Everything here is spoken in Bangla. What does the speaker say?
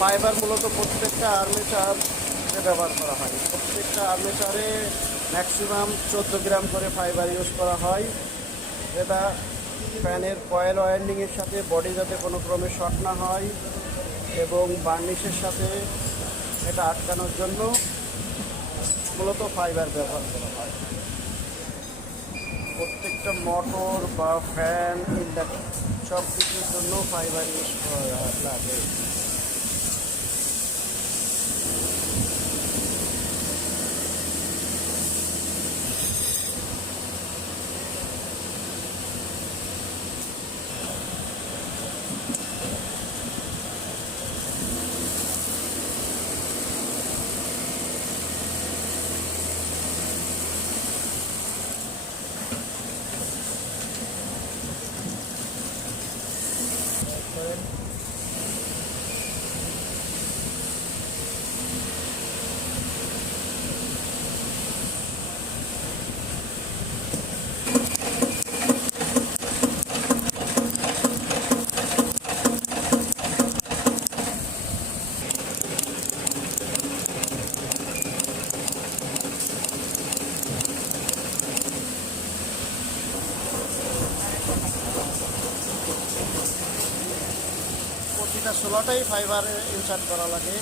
ফাইবার মূলত প্রত্যেকটা আর্মেচারে ব্যবহার করা হয়। প্রত্যেকটা আর্মেচারে ম্যাক্সিমাম 14 গ্রাম করে ফাইবার ইউজ করা হয়। এটা ফ্যানের কয়েল ওয়াইন্ডিংয়ের সাথে বডি যাতে কোনো ক্রমে শর্ট না হয় এবং বার্নিশের সাথে এটা আটকানোর জন্য মূলত ফাইবার ব্যবহার করা হয়। প্রত্যেকটা মোটর বা ফ্যান ইন্ডাকশন সব কিছুর জন্য ফাইবার ইউজ করা লাগে। প্রতিটা স্লটেই ফাইবার ইনসার্ট করা লাগে।